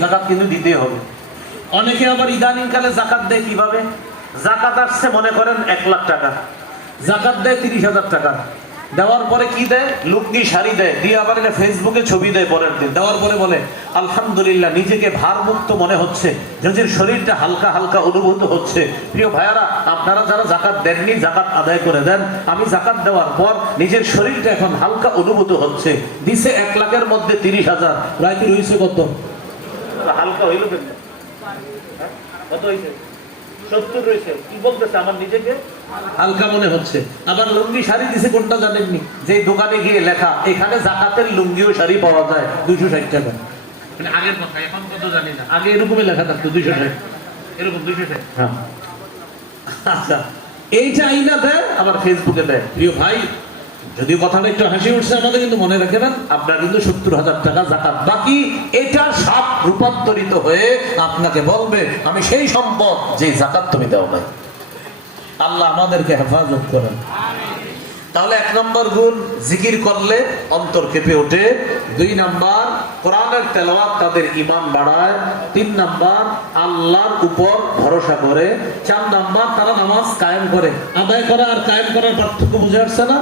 জাকাত কিন্তু দিতে হবে। অনেকে আবার ইদানিং কালে জাকাত দেয় কিভাবে? জাকাত আসছে মনে করেন 1 লাখ টাকা, জাকাত দেয় 30,000 টাকা, দেওয়ার পরে কি দেয়? লুঙ্গি শাড়ি দেয়, দিয়ে আবার এটা ফেসবুকে ছবি দেয় পরের দিন। দেওয়ার পরে বলে আলহামদুলিল্লাহ, নিজেকে ভারমুক্ত মনে হচ্ছে, নিজের শরীরটা হালকা হালকা অনুভূত হচ্ছে। প্রিয় ভাইয়ারা, আপনারা যারা জাকাত দেননি জাকাত আদায় করে দেন। আমি জাকাত দেওয়ার পর নিজের শরীরটা এখন হালকা অনুভূত হচ্ছে। দিছে 1 লাখের মধ্যে 30,000, রাইতে রয়েছে কত? হালকা হইল কিন্তু কত হয়েছে? 70 রয়েছে। কি বলতেছে? আমার নিজেকে হালকা মনে হচ্ছে। আবার লুঙ্গি শাড়ি দিছে কোনটা জানেননি? যে দোকানে গিয়ে লেখা এখানে জাকাতের লুঙ্গি ও শাড়ি পাওয়া যায় 260 টাকা। মানে আগের কথা, এখন কত জানি না। আগে এরকমই লেখা থাকতো 260, এরকম 260। হ্যাঁ, আচ্ছা, এইটা আইনা দেয় আবার ফেসবুকে দেয়। প্রিয় ভাই, যদি কথাটা একটু হাসি উঠছে আমাদের, কিন্তু মনে রাখবেন আপনার কিন্তু 70,000 টাকা জাকাত বাকি। এটা সব রূপান্তরিত হয়ে আপনাকে বলবে আমি সেই সম্পদ যে জাকাত তুমি দাও নাই। আল্লাহ আমাদেরকে হেফাজত করেন। তাহলে 1 নম্বর গুণ, জিকির করলে অন্তর কেঁপে ওঠে। 2 নম্বর, কোরআনের তেলাওয়াত তাদের ঈমান বাড়ায়। 3 নম্বর, আল্লাহর উপর ভরসা করে। 4 নম্বর, তারা নামাজ কায়েম করে। আদায় করা আর কায়েম করার পার্থক্য বুঝে আসছে না?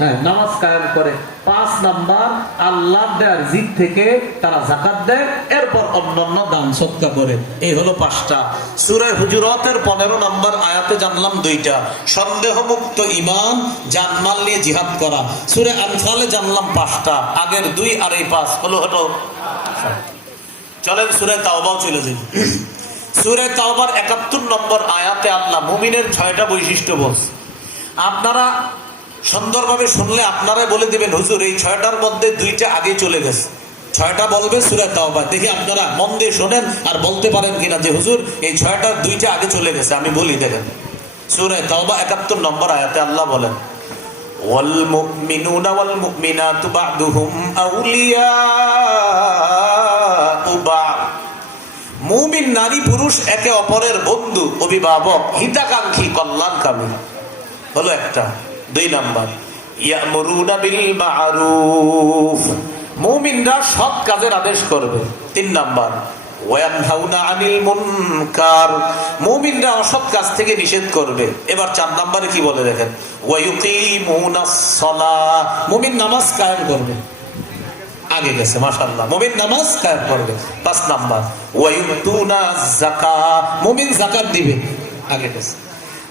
হ্যাঁ, নামাজ কায়েম করে। 5 নম্বর, আল্লাহর দেওয়া রিজিক থেকে তারা যাকাত দেয়, এরপর অন্যান্য দান সদকা করে। এই হলো 5টা। সূরা হুজুরাতের 15 নম্বর আয়াতে জানলাম 2টা, সন্দেহমুক্ত ঈমান, জানমাল নিয়ে জিহাদ করা। সূরা আনফালে জানলাম 5টা, আগের 2 আর এই 5 হলো। চলেন সূরা তাওবাও চলে যাই। সূরা তাওবার 71 নম্বর আয়াতে আল্লাহ মুমিনের 6টা বৈশিষ্ট্য বলছে। আপনারা সুন্দরভাবে শুনলে আপনারাই বলে দিবেন হুজুর এই 6টার মধ্যে 2টা আগে চলে গেছে। 6টা বলবে সূরা তাওবা। দেখি আপনারা মন দিয়ে শোনেন আর বলতে পারেন কিনা যে হুজুর এই 6টার 2টা আগে চলে গেছে। আমি বলি, দেখেন সূরা তাওবা 71 নম্বর আয়াতে আল্লাহ বলেন, ওয়াল মুমিনুনা ওয়াল মুমিনাতু বা'দুহুম আউলিয়াউ বা'দ। মুমিন নারী পুরুষ একে অপরের বন্ধু, অভিভাবক, হিতাকাঙ্ক্ষী, কল্যাণকামী। হলো একটা। 2 নম্বর, ইয়ামুরুনা বিল মা'রুফ, মুমিনরা সৎ কাজের আদেশ করবে। 3 নম্বর, ওয়ায়ানহাউনা আনিল মুনকার, মুমিনরা অসৎ কাজ থেকে নিষেধ করবে। এবার 4 নম্বরে কি বলে দেখেন, ওয়ায়ুকিমুনাস সালাহ, মুমিন নামাজ কায়েম করবে। আগে গেছে মাশাআল্লাহ, মুমিন নামাজ কায়েম করবে। 5 নম্বর, ওয়ায়ুতুনাজ যাকাত, মুমিন যাকাত দিবে। আগে গেছে।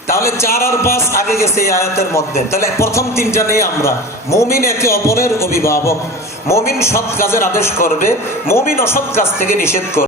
তাহলে 4 আর 5 আগে গেছে এই আয়াতের মধ্যে। তাহলে প্রথম 3টা নেই আমরা। মুমিন একে অপরের অভিভাবক, মুমিন সৎ কাজের আদেশ করবে, মুমিন অসৎ কাজ থেকে নিষেধ করবে।